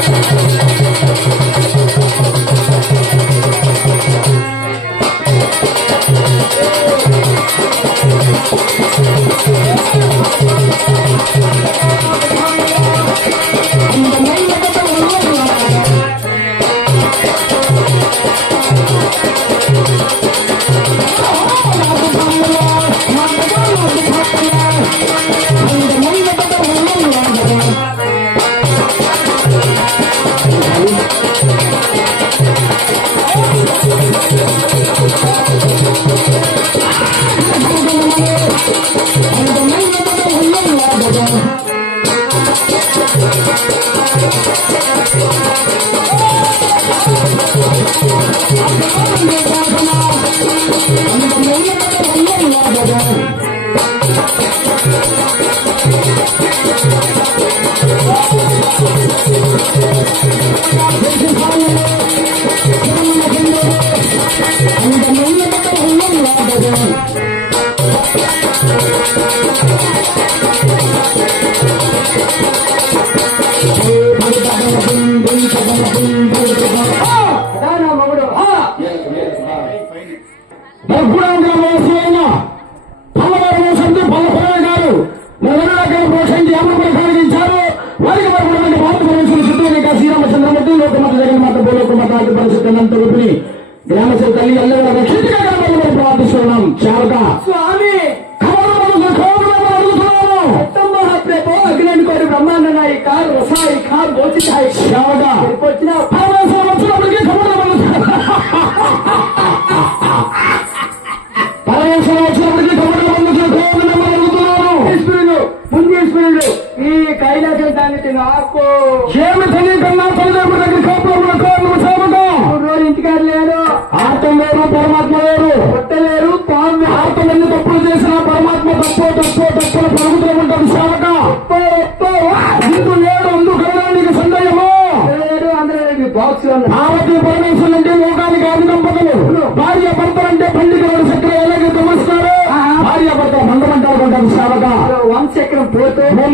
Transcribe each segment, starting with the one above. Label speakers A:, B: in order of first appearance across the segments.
A: Thank you. Boom, boom, boom, boom, boom, boom, boom, boom, boom, boom, boom, boom, boom, boom, boom, boom, గ్రామశివ తల్లి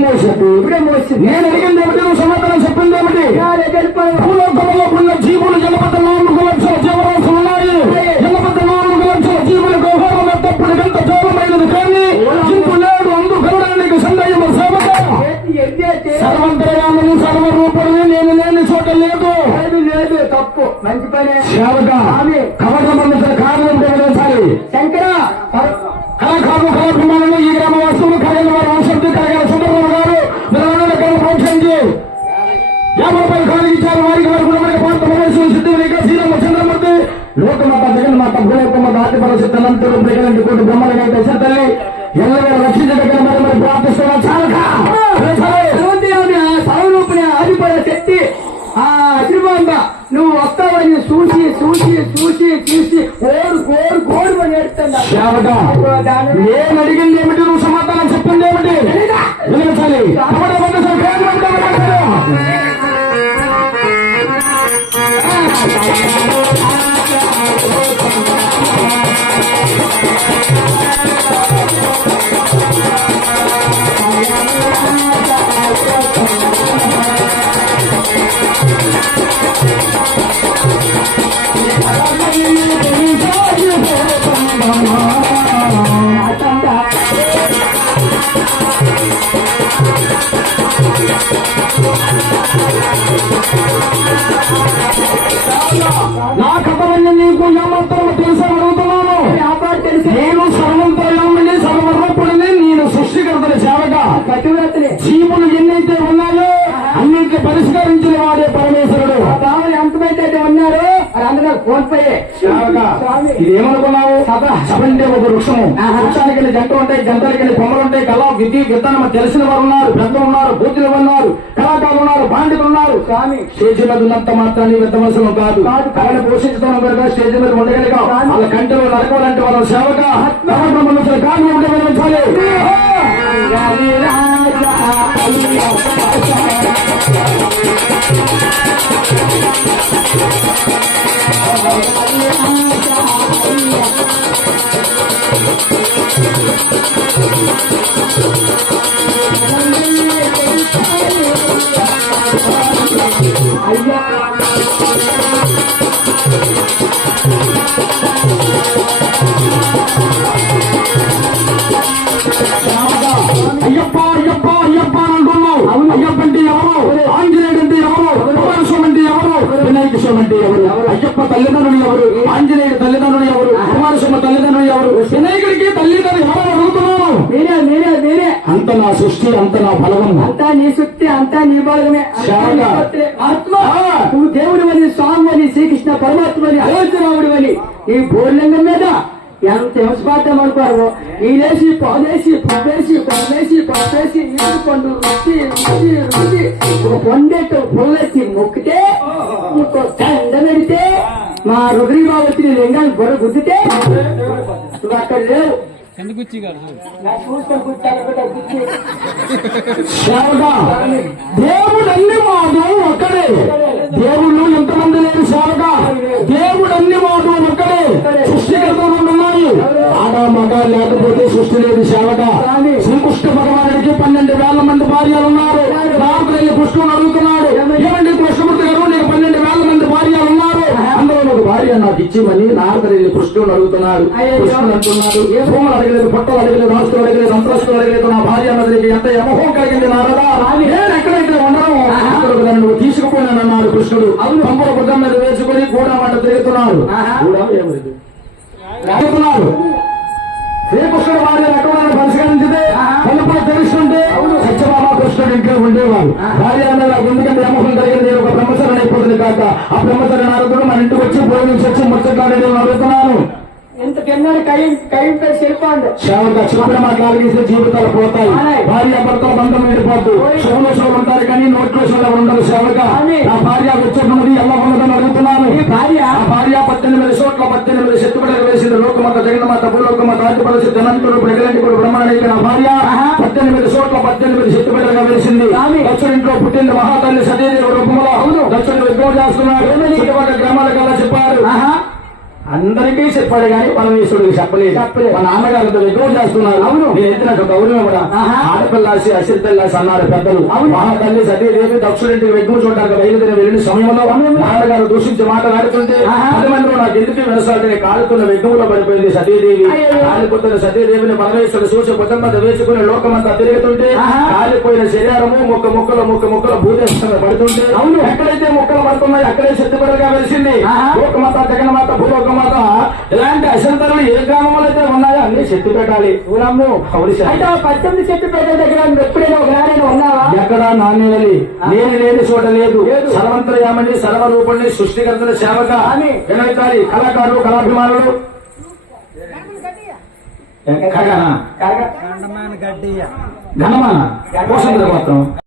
A: నేను అడిగింది నువ్వు సమాధానం చెప్పింది
B: వెళ్ళిపోయి
A: భూలోకంలో ఉన్న జీవులు జలపత నాలుగు కోటి బ్రహ్మలగా దశ తల్లి ఎల్లవేళ రక్షించదగిన మరి మరి ప్రార్థిస్తున్నా చాలక!
B: సర్వరూపుని ఆదిపడ శక్తి ఆ అదిరిబాంబ నువ్వు వస్తావని చూసి చూసి చూసి చూసి కోరు కోరు కోరు అని
A: సేవగా నేను అడిగింది ఏమిటి? నువ్వు సమాధానం చెప్పింది ఏమిటి? వినిపించాలి Thank
B: you.
A: జీవులు ఎన్నైతే ఉన్నాయో అన్నింటిని పరిష్కరించిన వాడే పరమేశ్వరుడు.
B: ఎంతమంది అయితే ఉన్నారో వాళ్ళందరూ కోల్పోయే.
A: సేవగా ఇదేమనుకున్నావు? సభ. అంటే ఒక వృక్షము. వృక్షానికి వెళ్ళి జంట ఉంటాయి? జంటలకి వెళ్ళి కొమ్మలు ఉంటాయి? కళ విధి విత్తనం తెలిసిన వారు ఉన్నారు పెద్దలు ఉన్నారు బూతులు ఉన్నారు కళాకారులు ఉన్నారు పాండితులు ఉన్నారు.
B: స్వామి.
A: స్టేజ్ మీద ఉన్నంత మాత్రాన్ని విత్తవలసిన కాదు. ఆయన పోషించడం స్టేజ్ మీద ఉండగలిగాం వాళ్ళ కంటిలో నరకాలంటే వాళ్ళ సేవక. Thank you. సృష్టి అంత నా ఫలము
B: అంతా నీ శక్తి అంతా నీ బలమే. ఆత్మ. నువ్వు దేవుడు అని స్వామి అని శ్రీకృష్ణ పరమాత్మ అని అయోధ్యరాముడు అని ఈ బోర్లింగం మీద ఎంత హింసపాతం అనుకోరు ఈ లేచి పాలేసి పప్పేసి పప్పేసి పప్పేసి నీరు పండు రుచి రుచి రుచి. ఒక పొండెట్టు మొక్కితే ఇంకో దండ పెడితే మా రుద్రీ బాబు లింగాన్ని బొర గుద్దితే నువ్వు అక్కడ లేవు. నాకు చూసుకొని కూర్చోాలి
A: దేవుడు అన్ని మాడు ఒక్కడే. దేవుళ్ళు ఎంతమంది లేరు సేవగా దేవుడు అన్ని మాడు ఒక్కడే. సృష్టికర్తలు ఉన్నాయి. ఆడ మగ లేకపోతే సృష్టి లేదు సేవగా శ్రీకృష్ణ భగవానుడికి పన్నెండు వేల మంది భార్యలు ఉన్నారు రాత్రి కృష్ణుడు అడుగుతున్నాడు ఏమండి కృష్ణమూర్తి గారు నీకు పన్నెండు వేల మంది భార్యలు ఉన్నారు అందులో ఒక భార్య నాకు ఇచ్చిమని నారదరి కృష్ణుడు అడుగుతున్నాడు. కృష్ణుడు అంటున్నాడు. ఏ భూములు అడగలేదు పొట్టలు అడగలేదు ఆస్తులు అడగలేదు అంతస్తులు అడగలేదు నా భార్య అన్నది ఎంత యమహం ఉండేవాడు భార్య అన్నది ఎందుకంటే నమ్మకం కలిగింది ఒక బ్రహ్మచరణ అయిపోతుంది కాక ఆ బ్రహ్మచరణ నారదుడు మన ఇంటికి వచ్చి భోజనం వచ్చి ముచ్చట్లాడే నేను అడుగుతున్నాను.
B: ఎంత తిన్నాడు కయ్యం పేరు చెప్పండు
A: సేవగా చెప్పిన మాట్లాడితే జీవితాలు పోతాయి. భార్య భర్తల బంధం విడిపోద్దు శోభలో శోభలు ఉంటారు కానీ నోట్లో శోభలు ఉండదు సేవగా నా భార్య వచ్చేటున్నది ఎలా ఉన్నదని అడుగుతున్నాను.
B: భార్య?
A: ఆ భార్య పద్దెనిమిది చోట్ల పద్దెనిమిది శత్రుపడలు వేసింది. లోకమాత జగన్మాత భూలోకమాత రాజ్యపరచి ధనంతుడు ప్రజలంటికుడు బ్రహ్మణి నా భార్య. పద్దెనిమిది చోట్ల పద్దెనిమిది శత్రుపడలుగా వేసింది దక్షిణింట్లో పుట్టింది మహాతల్లి సతీదేవి రూపంలో. అవును. దక్షిణ విద్రోహం చేస్తున్నాడు. గ్రామాల కల్లా చెప్పారు. అందరికీ చెప్పాడు కానీ పరమేశ్వరుడికి చెప్పలేదు.
B: చెప్పలేదు.
A: మా నాన్నగారితో విగ్రహం చేస్తున్నారు. అవును. నేను ఎత్తిన గౌరవం కూడా ఆడపిల్లాసి అసిరిపిల్లాసి అన్నారు పెద్దలు. అవును. మహాతల్లి సతీదేవి దక్షుడింటికి విగ్రహం చూడడానికి బయలుదేరి వెళ్ళిన సమయంలో నాన్నగారు దూషించి మాట్లాడుతుంటే మందిలో నాకు ఎందుకు వెనసాలని కాలుతున్న విగ్రహంలో పడిపోయింది సతీదేవి. కాలిపోతున్న సతీదేవిని పరమేశ్వరుడు చూసి కుటుంబంతో వేసుకుని లోకమంతా తిరుగుతుంటే కాలిపోయిన శరీరము ముక్క ముక్కలు ముక్క ముక్కలు భూదేశంలో పడుతుంటే అవును. ఎక్కడైతే ముక్కలు పడుతున్నాయి అక్కడే శక్తిపడగా వెలిసింది. లోకమాత జగన్మాత భూలోకమాత ఇలాంటి అసంతరులు ఏ గ్రామంలో అయితే ఉన్నాయో అన్ని శక్తి పెట్టాలి.
B: అయితే ఆ పద్దెనిమిది చెట్టు పేద దగ్గర ఎప్పుడైనా ఒక నారాయణ ఉన్నావా?
A: ఎక్కడా? నాణ్యవలి నేను లేని చోట లేదు. సర్వంతర్యామని సర్వరూపణి సృష్టికర్తల సేవక వినయతారి కళాకారులు కళాభిమానులు. ఘనమాన. పోషణ మాత్రం.